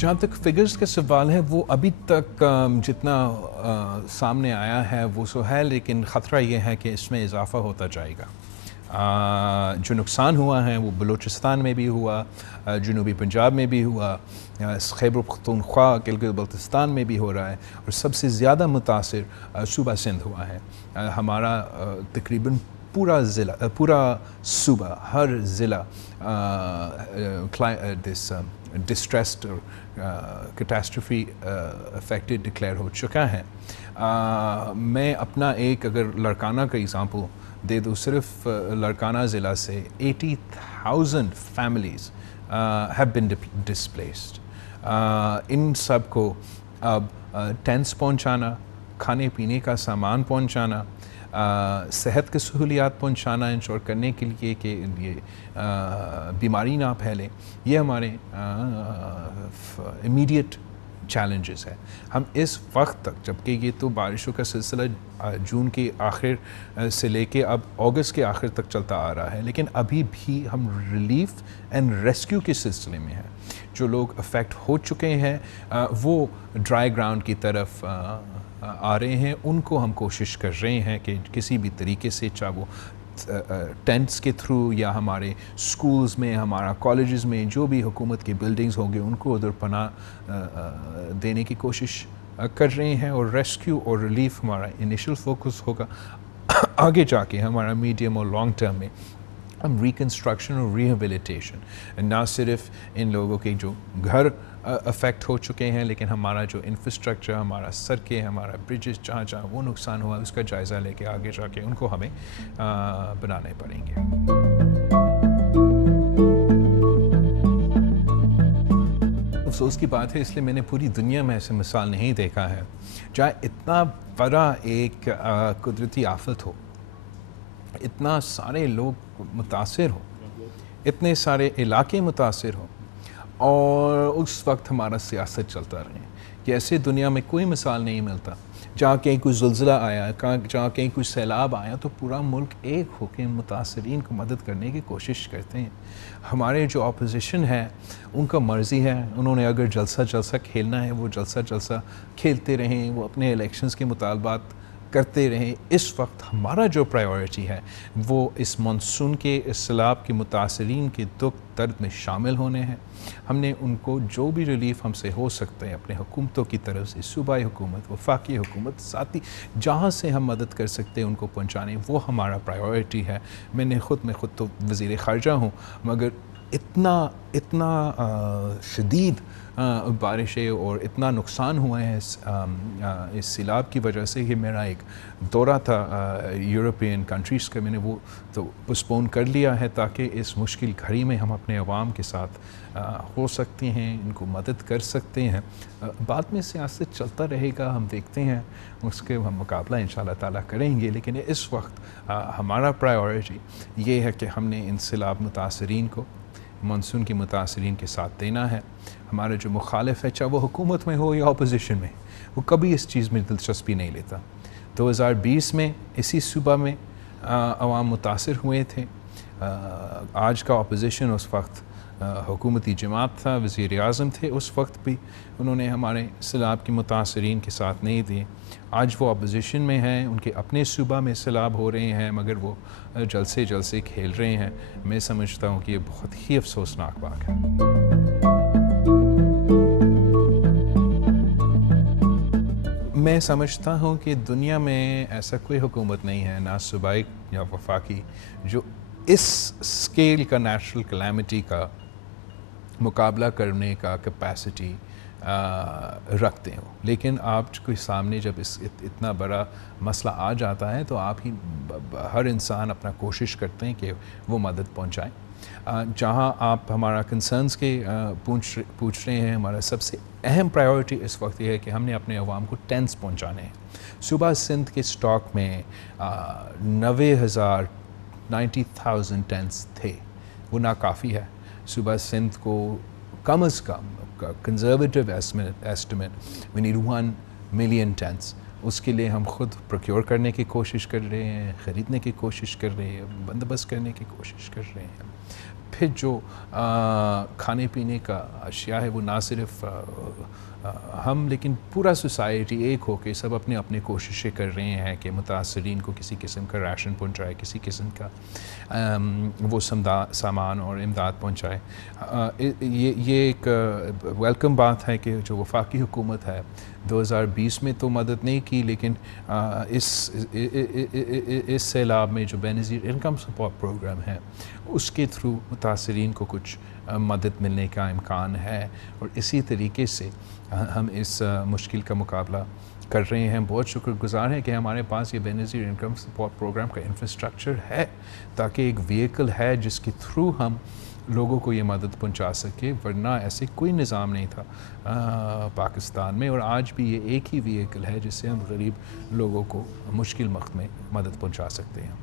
جہاں تک فگرز کا سوال ہے وہ ابھی تک جتنا سامنے آیا ہے وہ سو ہے، لیکن خطرہ یہ ہے کہ اس میں اضافہ ہوتا جائے گا۔ جو نقصان ہوا ہے وہ بلوچستان میں بھی ہوا، جنوبی پنجاب میں بھی ہوا، خیبر پختونخوا گلگت بلتستان میں بھی ہو رہا ہے، اور سب سے زیادہ متاثر صوبہ سندھ ہوا ہے۔ ہمارا تقریباً پورا صوبہ، ہر ضلع ڈسٹریسڈ کیٹاسٹرفی افیکٹڈ ڈکلیئر ہو چکا ہے۔ میں اپنا ایک اگر لاڑکانہ کا ایگزامپل دے دوں، صرف لاڑکانہ ضلع سے 80,000 فیملیز have been displaced۔ ان سب کو اب ٹینٹس پہنچانا، کھانے پینے کا سامان پہنچانا، صحت کی سہولیات پہنچانا انشور کرنے کے لیے کہ یہ بیماری نہ پھیلے، یہ ہمارے امیڈیٹ چیلنجز ہے۔ ہم اس وقت تک، جبکہ یہ تو بارشوں کا سلسلہ جون کے آخر سے لے کے اب اگست کے آخر تک چلتا آ رہا ہے، لیکن ابھی بھی ہم ریلیف اینڈ ریسکیو کے سلسلے میں ہیں۔ جو لوگ افیکٹ ہو چکے ہیں وہ ڈرائی گراؤنڈ کی طرف آ رہے ہیں، ان کو ہم کوشش کر رہے ہیں کہ کسی بھی طریقے سے، چاہے وہ ٹینٹس کے تھرو یا ہمارے سکولز میں، ہمارا کالجز میں جو بھی حکومت کی بلڈنگز ہوں گے ان کو ادھر پناہ دینے کی کوشش کر رہے ہیں، اور ریسکیو اور ریلیف ہمارا انیشل فوکس ہوگا۔ آگے جا کے ہمارا میڈیم اور لانگ ٹرم میں ہم ریکنسٹرکشن اور ریہیبلیٹیشن، نہ صرف ان لوگوں کے جو گھر افیکٹ ہو چکے ہیں، لیکن ہمارا جو انفراسٹرکچر، ہمارا سڑکیں، ہمارا برجز، جہاں جہاں وہ نقصان ہوا اس کا جائزہ لے کے آگے جا کے ان کو ہمیں بنانے پڑیں گے۔ افسوس کی بات ہے، اس لیے میں نے پوری دنیا میں ایسے مثال نہیں دیکھا ہے جہاں اتنا بڑا ایک قدرتی آفت ہو، اتنا سارے لوگ متاثر ہوں، اتنے سارے علاقے متاثر ہوں، اور اس وقت ہمارا سیاست چلتا رہے کہ ایسے دنیا میں کوئی مثال نہیں ملتا۔ جہاں کہیں کوئی زلزلہ آیا، جہاں کہیں کوئی سیلاب آیا تو پورا ملک ایک ہو کے متاثرین کو مدد کرنے کی کوشش کرتے ہیں۔ ہمارے جو اپوزیشن ہے ان کا مرضی ہے، انہوں نے اگر جلسہ کھیلنا ہے وہ جلسہ کھیلتے رہیں، وہ اپنے الیکشنز کے مطالبات کرتے رہیں۔ اس وقت ہمارا جو پرائیورٹی ہے وہ اس مانسون کے، اس سیلاب کے متاثرین کے دکھ درد میں شامل ہونے ہیں۔ ہم نے ان کو جو بھی ریلیف ہم سے ہو سکتے ہیں اپنے حکومتوں کی طرف سے، صوبائی حکومت، وفاقی حکومت، ساتھی جہاں سے ہم مدد کر سکتے ہیں ان کو پہنچانے، وہ ہمارا پرائیورٹی ہے۔ میں خود تو وزیر خارجہ ہوں، مگر اتنا شدید بارشیں اور اتنا نقصان ہوا ہے اس سیلاب کی وجہ سے کہ میرا ایک دورہ تھا یورپین کنٹریز کا، میں نے وہ تو پوسٹپون کر لیا ہے تاکہ اس مشکل گھڑی میں ہم اپنے عوام کے ساتھ ہو سکتے ہیں، ان کو مدد کر سکتے ہیں۔ بعد میں سیاست چلتا رہے گا، ہم دیکھتے ہیں اس کے ہم مقابلہ انشاءاللہ تعالیٰ کریں گے، لیکن اس وقت ہمارا پرائیورٹی یہ ہے کہ ہم نے ان سیلاب متاثرین کو، مانسون کے متاثرین کے ساتھ دینا ہے۔ ہمارا جو مخالف ہے، چاہے وہ حکومت میں ہو یا اپوزیشن میں، وہ کبھی اس چیز میں دلچسپی نہیں لیتا۔ 2020 میں اسی صوبہ میں عوام متاثر ہوئے تھے۔ آج کا اپوزیشن اس وقت حکومتی جماعت تھا، وزیر اعظم تھے، اس وقت بھی انہوں نے ہمارے سیلاب کے متاثرین کے ساتھ نہیں دیے۔ آج وہ اپوزیشن میں ہیں، ان کے اپنے صوبہ میں سیلاب ہو رہے ہیں، مگر وہ جلسے کھیل رہے ہیں۔ میں سمجھتا ہوں کہ یہ بہت ہی افسوسناک بات ہے۔ میں سمجھتا ہوں کہ دنیا میں ایسا کوئی حکومت نہیں ہے، نہ صوبائی یا وفاقی، جو اس اسکیل کا نیچرل کلیمٹی کا مقابلہ کرنے کا کیپیسٹی رکھتے ہوں۔ لیکن آپ کے سامنے جب اتنا بڑا مسئلہ آ جاتا ہے تو آپ ہی ہر انسان اپنا کوشش کرتے ہیں کہ وہ مدد پہنچائیں۔ جہاں آپ ہمارا کنسرنز کے پوچھ رہے ہیں، ہمارا سب سے اہم پرائیورٹی اس وقت یہ ہے کہ ہم نے اپنے عوام کو ٹینٹس پہنچانے ہیں۔ صوبہ سندھ کے سٹاک میں 90,000 ٹینٹس تھے، وہ ناکافی ہے۔ صوبہ سندھ کو کم از کم conservative estimate we need 1 million tents. اس کے لیے ہم خود پروکیور کرنے کی کوشش کر رہے ہیں، خریدنے کی کوشش کر رہے ہیں، بندوبست کرنے کی کوشش کر رہے ہیں۔ پھر جو کھانے پینے کا اشیاء ہے وہ نہ صرف ہم لیکن پورا سوسائٹی ایک ہو کے سب اپنے اپنے کوششیں کر رہے ہیں کہ متاثرین کو کسی قسم کا راشن پہنچائے، کسی قسم کا وہ سامان اور امداد پہنچائے۔ یہ ایک ویلکم بات ہے کہ جو وفاقی حکومت ہے 2020 میں تو مدد نہیں کی، لیکن اس سیلاب میں جو بے نظیر انکم سپورٹ پروگرام ہے اس کے تھرو متاثرین کو کچھ مدد ملنے کا امکان ہے، اور اسی طریقے سے ہم اس مشکل کا مقابلہ کر رہے ہیں۔ بہت شکر گزار ہیں کہ ہمارے پاس یہ بے نظیر انکم سپورٹ پروگرام کا انفراسٹرکچر ہے، تاکہ ایک وہیکل ہے جس کے تھرو ہم لوگوں کو یہ مدد پہنچا سکے، ورنہ ایسے کوئی نظام نہیں تھا پاکستان میں، اور آج بھی یہ ایک ہی وہیکل ہے جس سے ہم غریب لوگوں کو مشکل وقت میں مدد پہنچا سکتے ہیں۔